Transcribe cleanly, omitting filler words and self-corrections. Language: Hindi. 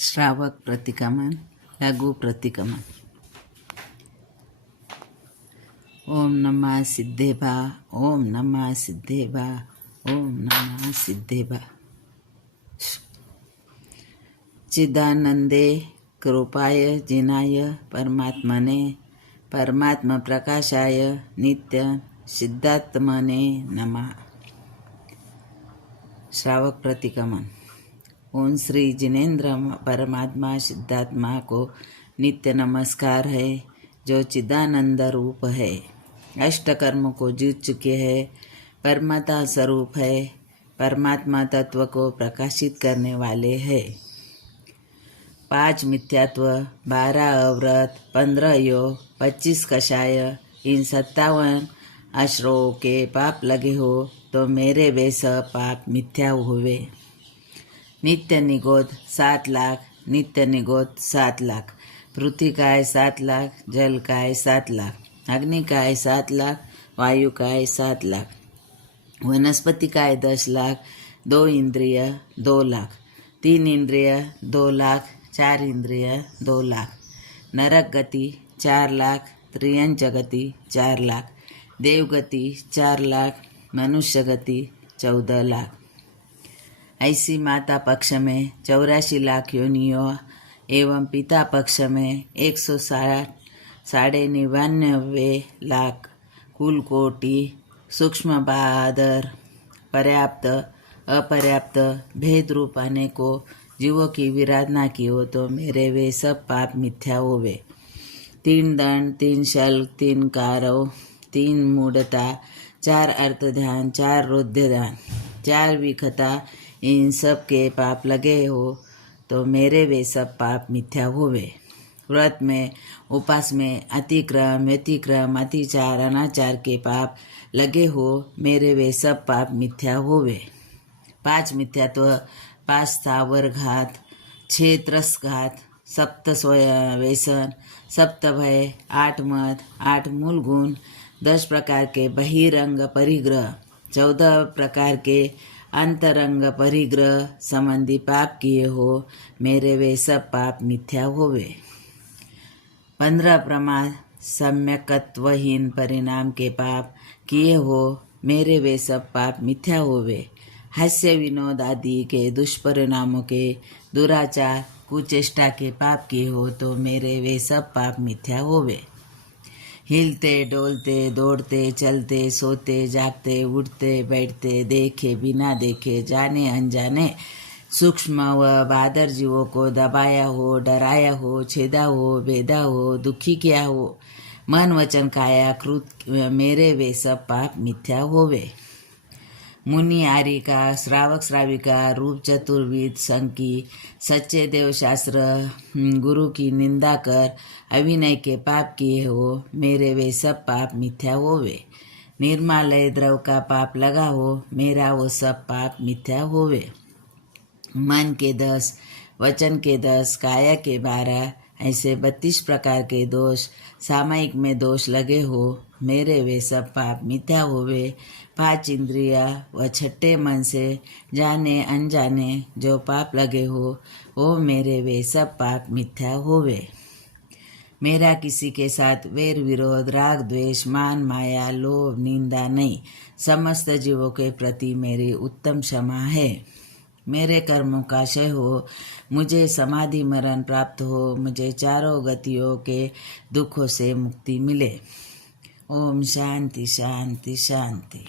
श्रावक प्रतिक्रमण, लघु प्रतिक्रमण। ओम नमः सिद्धेभा, ओम नमः सिद्धेभा, ओम नमः सिद्धेभा। चिदानंदे कृपाय जिनाय परमात्मने, परमात्म प्रकाशाय नित्य सिद्धात्मने नमः। श्रावक प्रतिक्रमण। ओम श्री जिनेन्द्र परमात्मा सिद्धात्मा को नित्य नमस्कार है, जो चिदानंद रूप है, अष्टकर्म को जीत चुके हैं, परमात्मा स्वरूप है, परमात्मा तत्व को प्रकाशित करने वाले हैं। 5 मिथ्यात्व, 12 अव्रत, 15 योग, 25 कषाय, इन 57 आश्रयों के पाप लगे हो तो मेरे वे सब पाप मिथ्या हुए। नित्य निगोद 7 लाख, नित्य निगोद 7 लाख, पृथ्वी का है 7 लाख, जल का है 7 लाख, अग्नि का है 7 लाख, वायु का है 7 लाख, वनस्पति का है 10 लाख, 2 इंद्रिय 2 लाख, 3 इंद्रिय 2 लाख, 4 इंद्रिय 2 लाख, नरक गति 4 लाख, त्रियंच गति 4 लाख, देव गति 4 लाख, मनुष्य गति 14 लाख। ऐसी माता पक्ष में 84 लाख योनियों एवं पिता पक्ष में 160 लाख कुल कोटि सूक्ष्म बादर पर्याप्त अपर्याप्त भेद रूप अनेकों जीवों की विराधना की हो तो मेरे वे सब पाप मिथ्या होवे। 3 दंड, 3 शल्क, 3 कारव, 3 मूढ़ता, 4 अर्थ ध्यान, 4 रुद्र ध्यान, 4 विखता, इन सब के पाप लगे हो तो मेरे वे सब पाप मिथ्या होवे। व्रत में, उपास में अतिक्रम, व्यतिक्रम, अतिचार, अनाचार के पाप लगे हो मेरे वे सब पाप मिथ्या होवे। 5 मिथ्यात्व, 5 स्थावर घात, 6 त्रसघात, 7 व्यसन, 7 भय, 8 मद, 8 मूल गुण, 10 प्रकार के बहिरंग परिग्रह, 14 प्रकार के अंतरंग परिग्रह संबंधी पाप किए हो मेरे वे सब पाप मिथ्या होवे। 15 प्रमाद सम्यकत्वहीन परिणाम के पाप किए हो मेरे वे सब पाप मिथ्या होवे। हास्य विनोद आदि के दुष्परिणामों के, दुराचार कुचेष्टा के पाप किए हो तो मेरे वे सब पाप मिथ्या होवे। हिलते डोलते दौड़ते चलते सोते जागते उठते बैठते देखे बिना देखे जाने अनजाने सूक्ष्म व बादर जीवों को दबाया हो, डराया हो, छेदा हो, भेदा हो, दुखी किया हो, मन वचन काया कृत मेरे वे सब पाप मिथ्या होवे। मुनि आरिका, श्रावक श्राविका, रूप चतुर्विद संकी, सच्चे देवशास्त्र गुरु की निंदा कर अभिनय के पाप किए हो मेरे वे सब पाप मिथ्या होवे। निर्मालय द्रव का पाप लगा हो मेरा वो सब पाप मिथ्या होवे। मन के 10, वचन के 10, काया के 12, ऐसे 32 प्रकार के दोष सामायिक में दोष लगे हो मेरे वे सब पाप मिथ्या होवे। 5 इंद्रिया व 6 मन से जाने अनजाने जो पाप लगे हो वो मेरे वे सब पाप मिथ्या होवे। मेरा किसी के साथ वैर विरोध, राग द्वेष, मान माया, लोभ, निंदा नहीं, समस्त जीवों के प्रति मेरी उत्तम क्षमा है। मेरे कर्मों का क्षय हो, मुझे समाधि मरण प्राप्त हो, मुझे चारों गतियों के दुखों से मुक्ति मिले। ओम शांति शांति शांति।